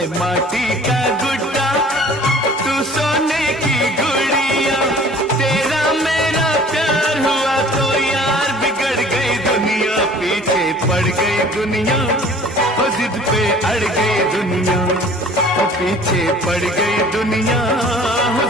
मैं माटी का गुड्डा, तू सोने की गुड़िया। तेरा मेरा प्यार हुआ तो यार बिगड़ गई दुनिया, पीछे पड़ गई दुनिया, वो जिद पे अड़ गई दुनिया, वो पीछे पड़ गई दुनिया, वो